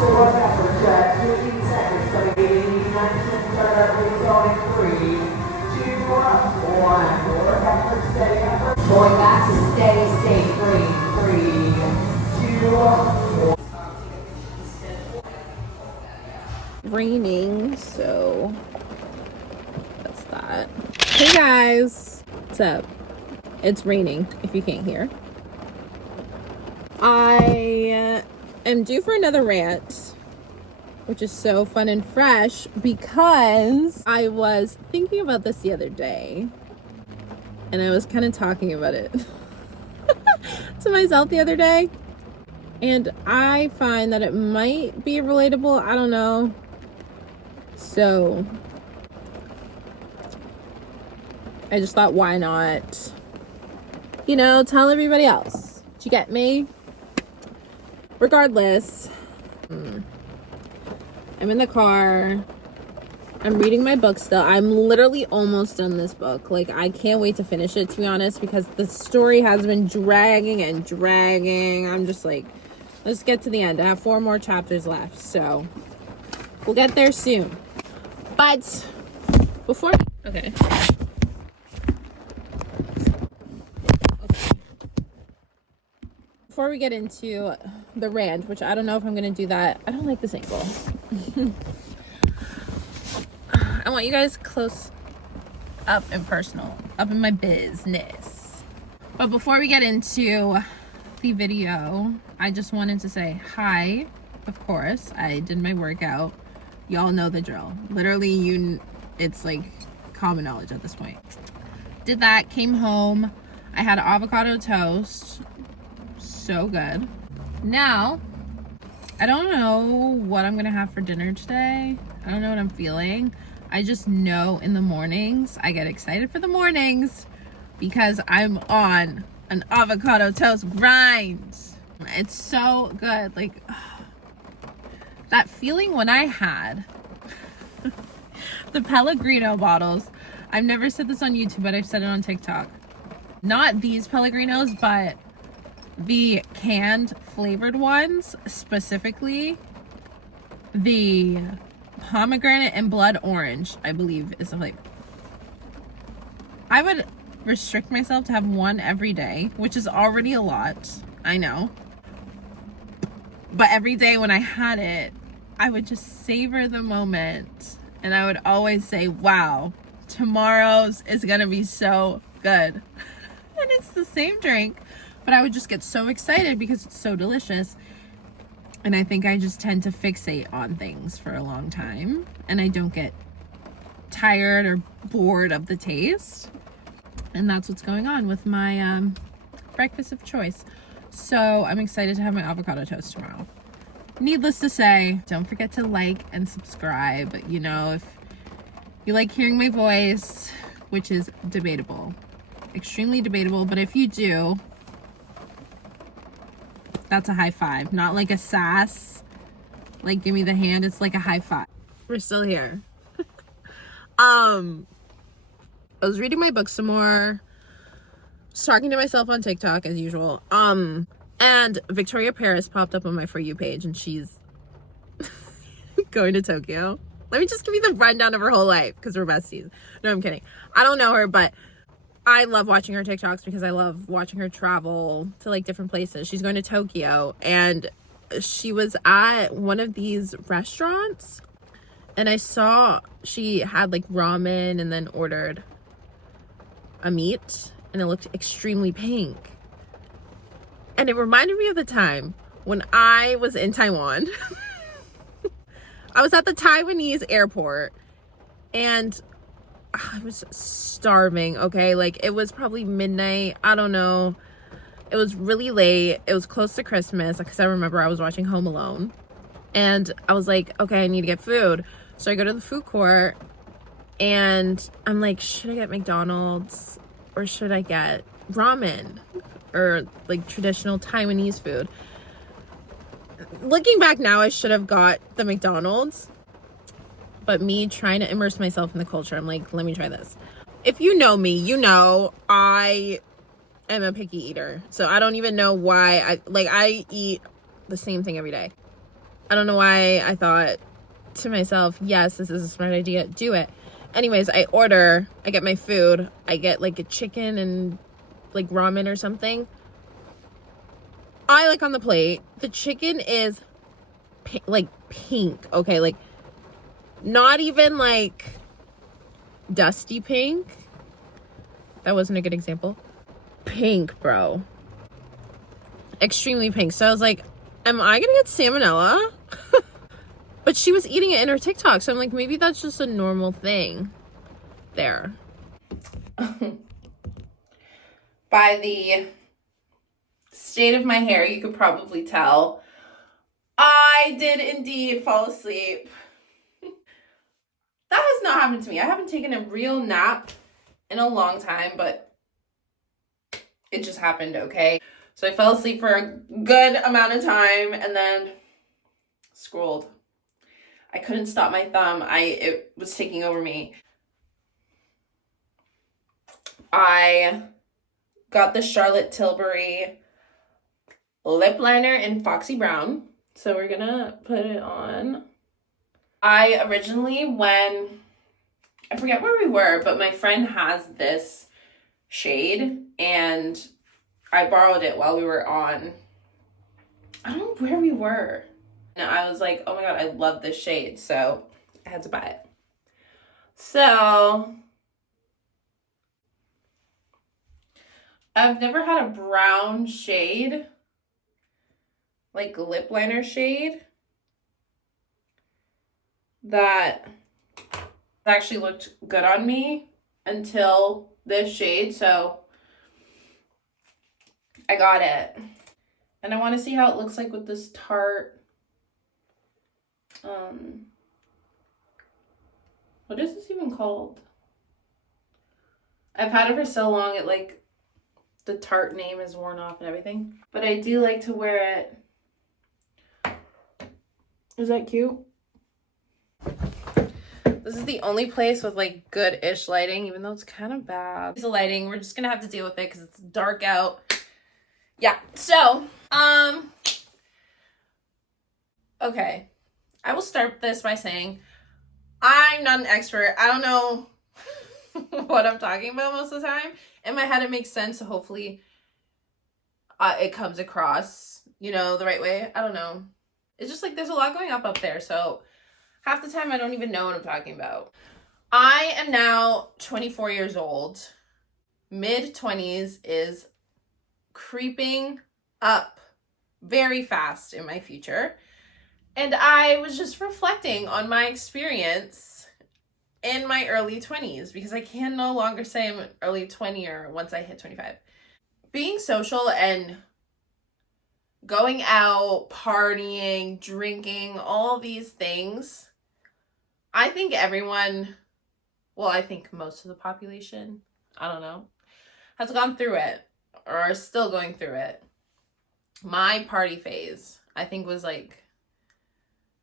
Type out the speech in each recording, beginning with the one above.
Going back to stay free. 3, 2, 1. Raining, so that's that. Hey guys, what's up? It's raining, if you can't hear. I am due for another rant, which is so fun and fresh because I was thinking about this the other day and I was kind of talking about it to myself the other day, and I find that it might be relatable. I don't know. So I just thought, why not, tell everybody else. Did you get me? Regardless, I'm in the car. I'm reading my book still. I'm literally almost done this book. Like, I can't wait to finish it, to be honest, because the story has been dragging and dragging. I'm just like, let's get to the end. I have 4 more chapters left, so we'll get there soon. But before, okay. Before we get into the rant, which I don't know if I'm going to do that. I don't like this angle. I want you guys close up and personal, up in my business. But before we get into the video, I just wanted to say hi. Of course, I did my workout. Y'all know the drill. Literally, it's like common knowledge at this point. Did that, came home. I had avocado toast. So good. Now, I don't know what I'm gonna have for dinner today. I don't know what I'm feeling. I just know in the mornings, I get excited for the mornings because I'm on an avocado toast grind. It's so good. Like, that feeling when I had the Pellegrino bottles. I've never said this on YouTube, but I've said it on TikTok. Not these Pellegrinos, but the canned flavored ones, specifically the pomegranate and blood orange, I believe is the flavor. I would restrict myself to have one every day, which is already a lot, I know. But every day when I had it, I would just savor the moment, and I would always say, wow, tomorrow's is gonna be so good. And it's the same drink, but I would just get so excited because it's so delicious. And I think I just tend to fixate on things for a long time, and I don't get tired or bored of the taste. And that's what's going on with my breakfast of choice. So I'm excited to have my avocado toast tomorrow. Needless to say, don't forget to like and subscribe. If you like hearing my voice, which is debatable, extremely debatable, but if you do, that's a high five. Not like a sass, like give me the hand. It's like a high five. We're still here. I was reading my book some more, just talking to myself on TikTok as usual. And Victoria Paris popped up on my For You page, and she's going to Tokyo. Let me just give you the rundown of her whole life, because we're besties. No, I'm kidding. I don't know her, but I love watching her TikToks because I love watching her travel to like different places. She's going to Tokyo, and she was at one of these restaurants, and I saw she had like ramen and then ordered a meat, and it looked extremely pink. And it reminded me of the time when I was in Taiwan. I was at the Taiwanese airport, and I was starving, okay? Like, it was probably midnight. I don't know. It was really late. It was close to Christmas, because I remember I was watching Home Alone. And I was like, okay, I need to get food. So I go to the food court, and I'm like, should I get McDonald's or should I get ramen or like traditional Taiwanese food? Looking back now, I should have got the McDonald's, but me trying to immerse myself in the culture, I'm like, let me try this. If you know me, you know I am a picky eater, so I don't even know why I eat the same thing every day. I don't know why I thought to myself, yes, this is a smart idea, do it. Anyways, I get my food, I get like a chicken and like ramen or something. I look on the plate, the chicken is like pink, okay, like not even like dusty pink. That wasn't a good example. Pink, bro. Extremely pink. So I was like, am I gonna get salmonella? But she was eating it in her TikTok, so I'm like, maybe that's just a normal thing there. By the state of my hair, you could probably tell I did indeed fall asleep. That has not happened to me. I haven't taken a real nap in a long time, but it just happened, okay? So I fell asleep for a good amount of time and then scrolled. I couldn't stop my thumb. It was taking over me. I got the Charlotte Tilbury lip liner in Foxy Brown. So we're gonna put it on. I originally, I forget where we were, but my friend has this shade and I borrowed it while we were on, I don't know where we were. And I was like, oh my God, I love this shade. So I had to buy it. So I've never had a brown shade, like lip liner shade, that actually looked good on me until this shade. So I got it. And I want to see how it looks like with this Tarte. What is this even called? I've had it for so long, it like, the Tarte name is worn off and everything. But I do like to wear it. Is that cute? This is the only place with like good-ish lighting, even though it's kind of bad. The lighting, we're just gonna have to deal with it because it's dark out. Yeah, so, okay. I will start this by saying I'm not an expert. I don't know what I'm talking about most of the time. In my head, it makes sense. So hopefully it comes across, the right way. I don't know. It's just like there's a lot going up there. So half the time I don't even know what I'm talking about. I am now 24 years old. Mid-20s is creeping up very fast in my future. And I was just reflecting on my experience in my early 20s because I can no longer say I'm an early 20er once I hit 25. Being social and going out, partying, drinking, all these things, I think I think most of the population, I don't know, has gone through it or is still going through it. My party phase, I think, was like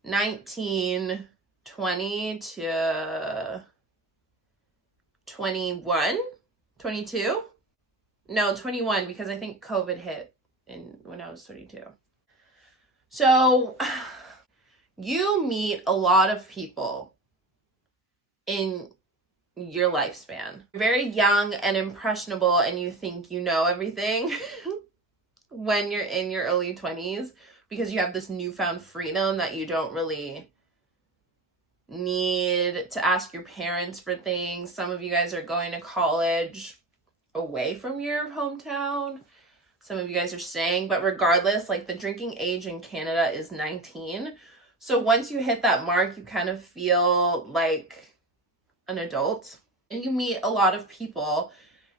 19, 20 to 21, 22. No, 21, because I think COVID hit when I was 22. So you meet a lot of people in your lifespan. You're very young and impressionable and you think you know everything when you're in your early 20s because you have this newfound freedom that you don't really need to ask your parents for things. Some of you guys are going to college away from your hometown. Some of you guys are staying, but regardless, like the drinking age in Canada is 19. So once you hit that mark, you kind of feel like an adult and you meet a lot of people.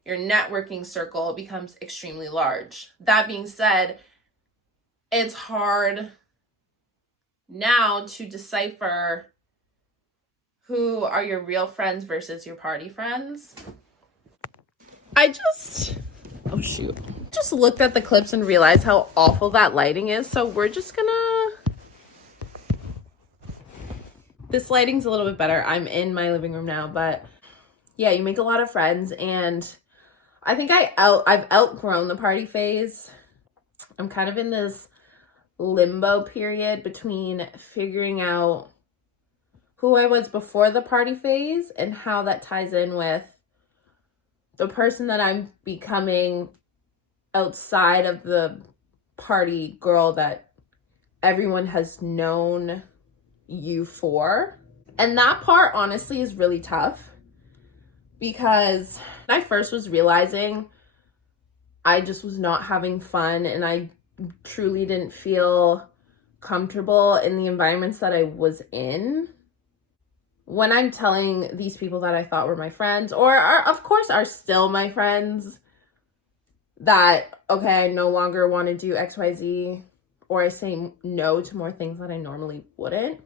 Your networking circle becomes extremely large. That being said, it's hard now to decipher who are your real friends versus your party friends. I just looked at the clips and realized how awful that lighting is. So we're just gonna, this lighting's a little bit better. I'm in my living room now, but yeah, you make a lot of friends and I think I've outgrown the party phase. I'm kind of in this limbo period between figuring out who I was before the party phase and how that ties in with the person that I'm becoming outside of the party girl that everyone has known you for. And that part honestly is really tough because when I first was realizing I just was not having fun and I truly didn't feel comfortable in the environments that I was in. When I'm telling these people that I thought were my friends, or of course are still my friends, that, okay, I no longer want to do XYZ, or I say no to more things that I normally wouldn't,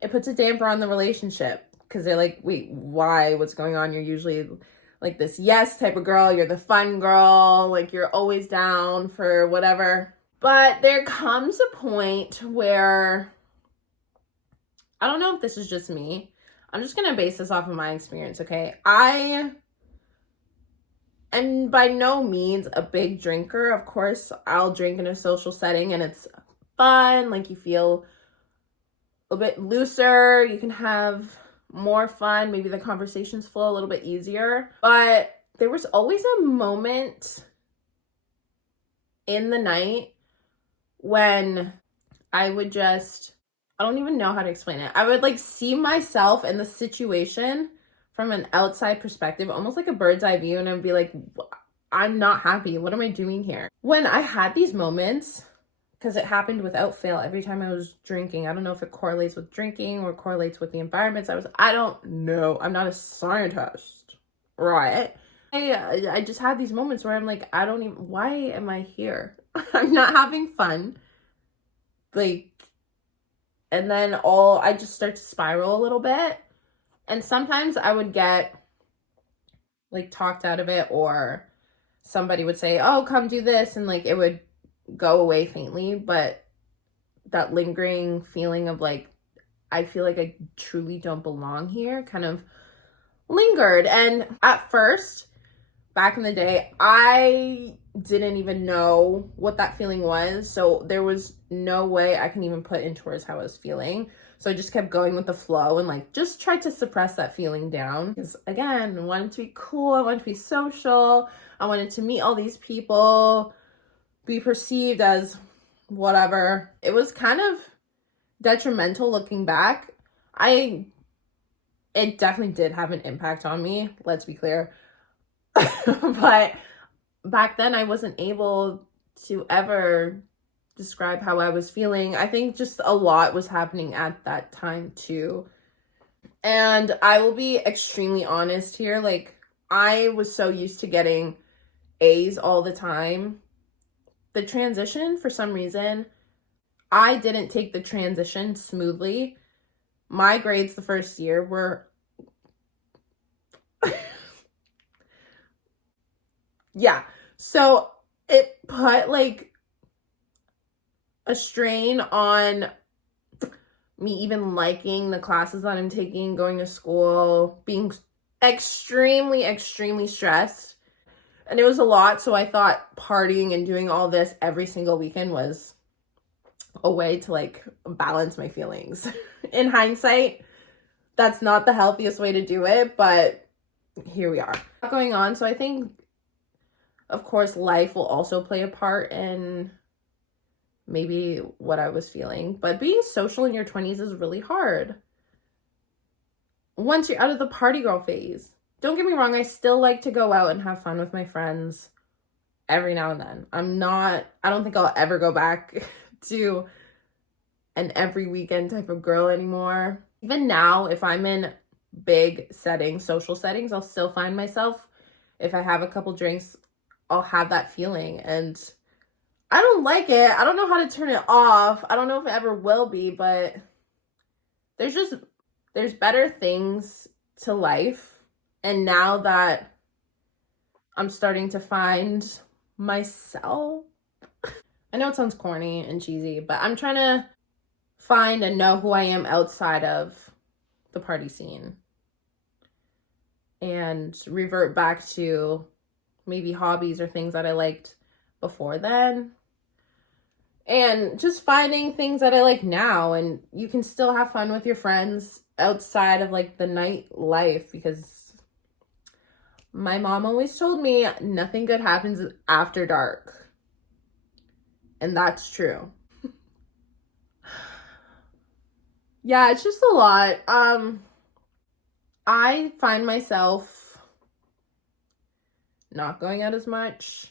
it puts a damper on the relationship because they're like, wait, why? What's going on? You're usually like this yes type of girl. You're the fun girl. Like, you're always down for whatever. But there comes a point where, I don't know if this is just me. I'm just going to base this off of my experience, okay? I am by no means a big drinker. Of course, I'll drink in a social setting and it's fun. Like, you feel a bit looser. You can have more fun. Maybe the conversations flow a little bit easier. But there was always a moment in the night when I would just, I don't even know how to explain it. I would like see myself in the situation from an outside perspective, almost like a bird's eye view. And I'd be like, I'm not happy. What am I doing here? When I had these moments, because it happened without fail every time I was drinking. I don't know if it correlates with drinking or correlates with the environments I don't know. I'm not a scientist, right? I just had these moments where I'm like, I don't even, why am I here? I'm not having fun. Like, and then I just start to spiral a little bit. And sometimes I would get like talked out of it, or somebody would say, oh, come do this. And like, it would go away faintly, but that lingering feeling of like, I feel like I truly don't belong here kind of lingered. And at first, back in the day, I didn't even know what that feeling was. So there was no way I can even put into words how I was feeling. So I just kept going with the flow and like just tried to suppress that feeling down. Because again, I wanted to be cool. I wanted to be social. I wanted to meet all these people, be perceived as whatever. It was kind of detrimental looking back. It definitely did have an impact on me, let's be clear. But back then I wasn't able to ever describe how I was feeling. I think just a lot was happening at that time too. And I will be extremely honest here. Like, I was so used to getting A's all the time. The transition, for some reason, I didn't take the transition smoothly. My grades the first year were yeah. So it put like a strain on me even liking the classes that I'm taking, going to school, being extremely, extremely stressed. And it was a lot. So I thought partying and doing all this every single weekend was a way to like balance my feelings. In hindsight, that's not the healthiest way to do it, but here we are. Going on. So I think, of course, life will also play a part in maybe what I was feeling. But being social in your 20s is really hard. Once you're out of the party girl phase. Don't get me wrong, I still like to go out and have fun with my friends every now and then. I don't think I'll ever go back to an every weekend type of girl anymore. Even now, if I'm in big settings, social settings, I'll still find myself, if I have a couple drinks, I'll have that feeling. And I don't like it. I don't know how to turn it off. I don't know if it ever will be, but there's better things to life. And now that I'm starting to find myself, I know it sounds corny and cheesy, but I'm trying to find and know who I am outside of the party scene and revert back to maybe hobbies or things that I liked before then. and just finding things that I like now, and you can still have fun with your friends outside of like the night life, because my mom always told me nothing good happens after dark. And that's true. Yeah, it's just a lot. I find myself not going out as much.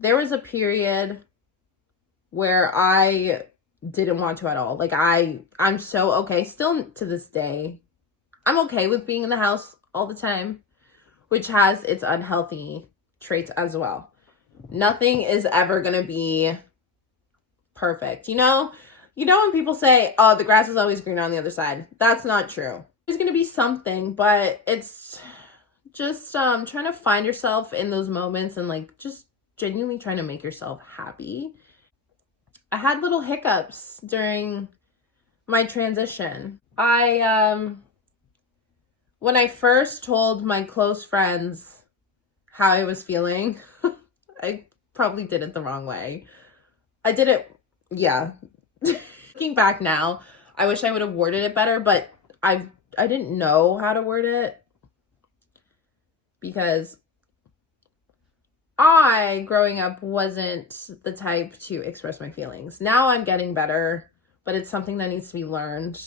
There was a period where I didn't want to at all. Like I'm so okay, still to this day. I'm okay with being in the house all the time, which has its unhealthy traits as well. Nothing is ever going to be perfect. You know when people say, "Oh, the grass is always greener on the other side." That's not true. There's going to be something, but it's just trying to find yourself in those moments and like just genuinely trying to make yourself happy. I had little hiccups during my transition. When I first told my close friends how I was feeling, I probably did it the wrong way. I did it, yeah. Looking back now, I wish I would have worded it better, but I didn't know how to word it, because I, growing up, wasn't the type to express my feelings. Now I'm getting better, but it's something that needs to be learned,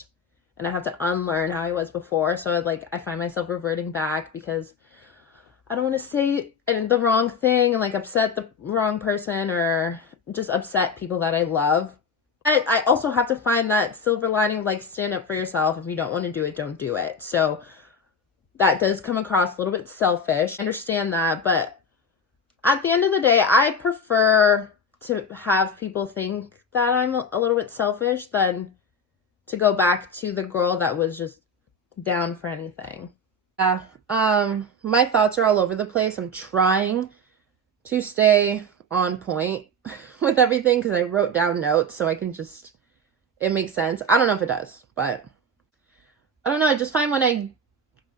and I have to unlearn how I was before. So I find myself reverting back because I don't want to say the wrong thing and like upset the wrong person or just upset people that I love. I also have to find that silver lining, like stand up for yourself. If you don't want to do it, don't do it. So that does come across a little bit selfish. I understand that, but at the end of the day, I prefer to have people think that I'm a little bit selfish than to go back to the girl that was just down for anything. Yeah, my thoughts are all over the place. I'm trying to stay on point with everything because I wrote down notes so I can it makes sense. I don't know if it does, but I don't know. I just find when I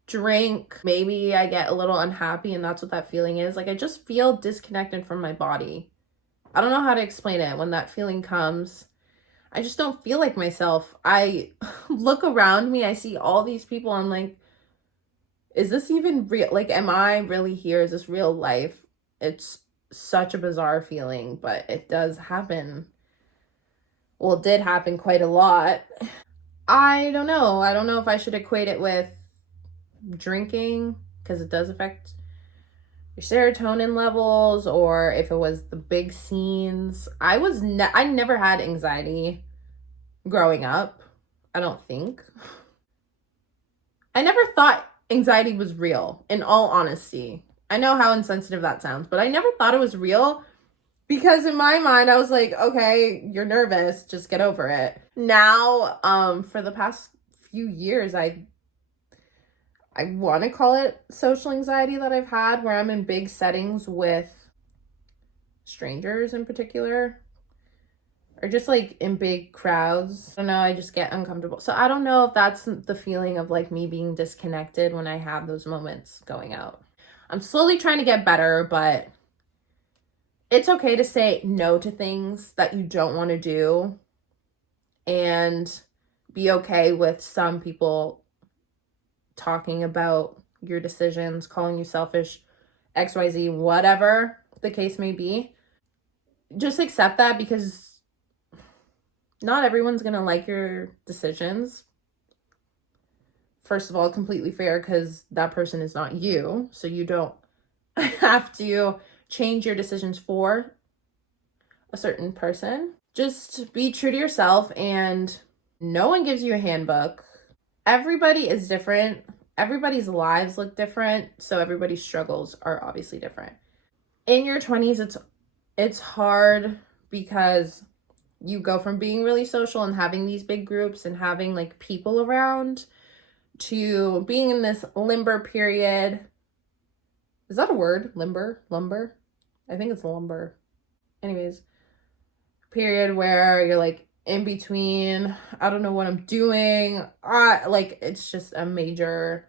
drink, maybe I get a little unhappy, and that's what that feeling is. Like I just feel disconnected from my body. I don't know how to explain it. When that feeling comes, I just don't feel like myself. I look around me, I see all these people, I'm like, is this even real? Like, am I really here? Is this real life? It's such a bizarre feeling, but it does happen. Well, it did happen quite a lot. I don't know. I don't know if I should equate it with drinking, because it does affect your serotonin levels, or if it was the big scenes. I never had anxiety growing up. I don't think. I never thought anxiety was real, in all honesty. I know how insensitive that sounds, but I never thought it was real, because in my mind, I was like, okay, you're nervous, just get over it. Now, for the past few years, I want to call it social anxiety that I've had, where I'm in big settings with strangers in particular, or just like in big crowds. I don't know, I just get uncomfortable. So I don't know if that's the feeling of like me being disconnected when I have those moments going out. I'm slowly trying to get better, but it's okay to say no to things that you don't want to do, and be okay with some people talking about your decisions, calling you selfish, XYZ, whatever the case may be. Just accept that, because not everyone's going to like your decisions. First of all, completely fair, because that person is not you. So you don't have to change your decisions for a certain person. Just be true to yourself, and no one gives you a handbook. Everybody is different. Everybody's lives look different, so everybody's struggles are obviously different. In your 20s, it's hard, because you go from being really social and having these big groups and having like people around, to being in this limber period. Is that a word? Lumber? I think it's lumber. Anyways, period where you're like in between, I don't know what I'm doing. Like it's just a major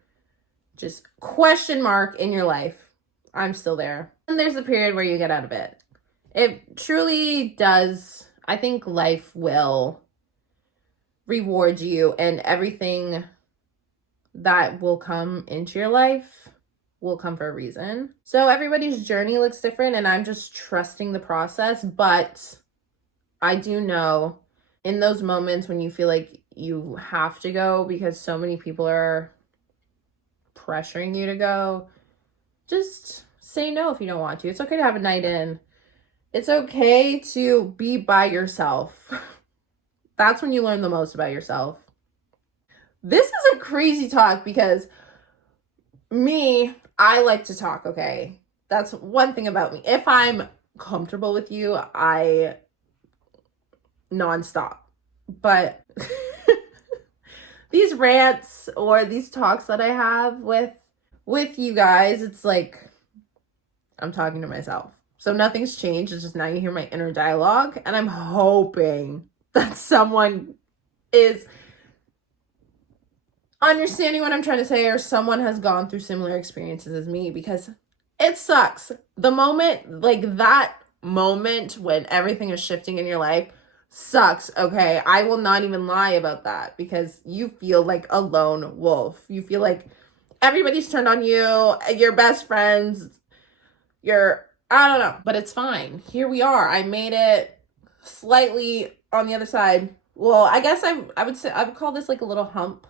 just question mark in your life. I'm still there. And there's a period where you get out of it. It truly does I think life will reward you, and everything that will come into your life will come for a reason. So everybody's journey looks different, and I'm just trusting the process. But I do know in those moments when you feel like you have to go because so many people are pressuring you to go, just say no if you don't want to. It's okay to have a night in. It's okay to be by yourself. That's when you learn the most about yourself. This is a crazy talk because I like to talk, okay? That's one thing about me. If I'm comfortable with you, I nonstop. But these rants or these talks that I have with you guys, it's like I'm talking to myself. So nothing's changed. It's just now you hear my inner dialogue, and I'm hoping that someone is understanding what I'm trying to say, or someone has gone through similar experiences as me, because it sucks. The moment, like that moment when everything is shifting in your life sucks, okay? I will not even lie about that, because you feel like a lone wolf. You feel like everybody's turned on you, your best friends, I don't know, but it's fine. Here we are. I made it slightly on the other side. Well, I guess I would call this like a little hump.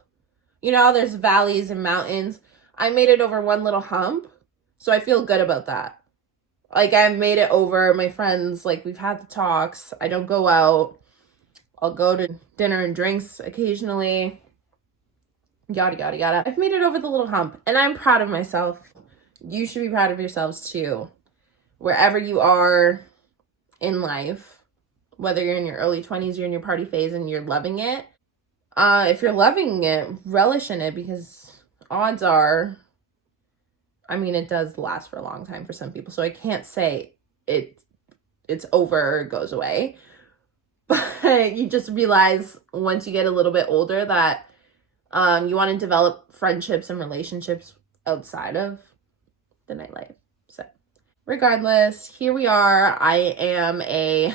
You know, there's valleys and mountains. I made it over one little hump, so I feel good about that. Like, I've made it over. My friends, like, we've had the talks. I don't go out. I'll go to dinner and drinks occasionally. Yada, yada, yada. I've made it over the little hump, and I'm proud of myself. You should be proud of yourselves, too. Wherever you are in life, whether you're in your early 20s, you're in your party phase, and you're loving it. If you're loving it, relish in it, because odds are, I mean, it does last for a long time for some people. So I can't say it's over or goes away. But you just realize once you get a little bit older that you want to develop friendships and relationships outside of the nightlife. So regardless, here we are. I am a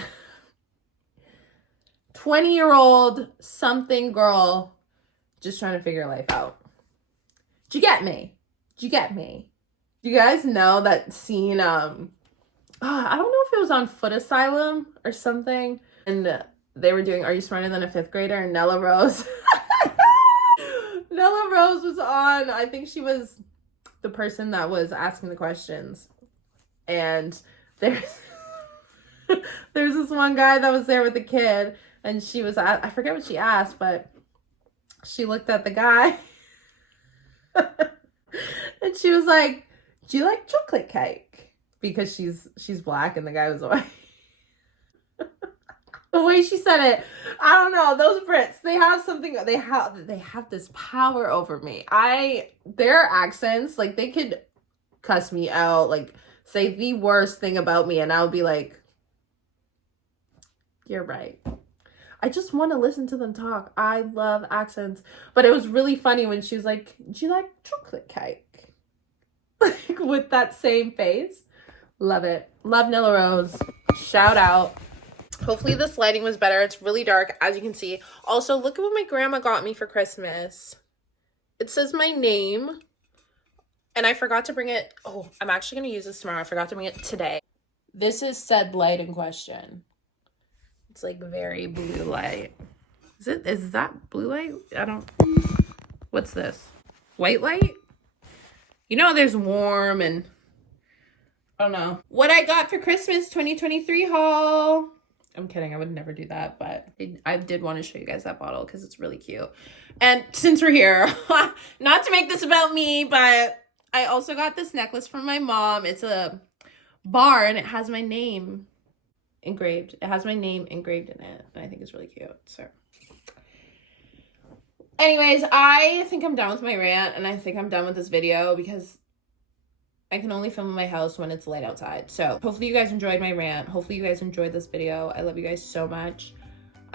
20-year-old something girl just trying to figure life out. Do you get me? Do you get me? Do you guys know that scene? I don't know if it was on Foot Asylum or something, and they were doing Are You Smarter Than a Fifth Grader? And Nella Rose. Nella Rose was on. I think she was the person that was asking the questions. And there's this one guy that was there with a kid, and she was, I forget what she asked, but she looked at the guy and she was like, do you like chocolate cake? Because she's black and the guy was white. The way she said it, I don't know. Those Brits, they have something, they have this power over me. Their accents, like, they could cuss me out, like, say the worst thing about me, and I would be like, you're right. I just want to listen to them talk. I love accents. But it was really funny when she was like, do you like chocolate cake? Like, with that same face. Love it. Love Nella Rose. Shout out. Hopefully this lighting was better. It's really dark, as you can see. Also, look at what my grandma got me for Christmas. It says my name. And I forgot to bring it. Oh, I'm actually going to use this tomorrow. I forgot to bring it today. This is said light in question. It's like very blue light. Is that blue light? What's this? White light? You know, there's warm and I don't know. What I got for Christmas 2023 haul. I'm kidding. I would never do that, but I did want to show you guys that bottle because it's really cute. And since we're here, not to make this about me, but I also got this necklace from my mom. It's a bar and it has my name engraved. It has my name engraved in it, and I think it's really cute. So anyways, I think I'm done with my rant, and I think I'm done with this video because I can only film in my house when it's light outside. So hopefully you guys enjoyed my rant. Hopefully you guys enjoyed this video. I love you guys so much.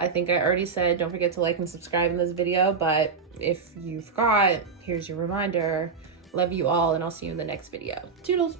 I think I already said don't forget to like and subscribe in this video, but if you forgot, here's your reminder. Love you all, and I'll see you in the next video. Toodles!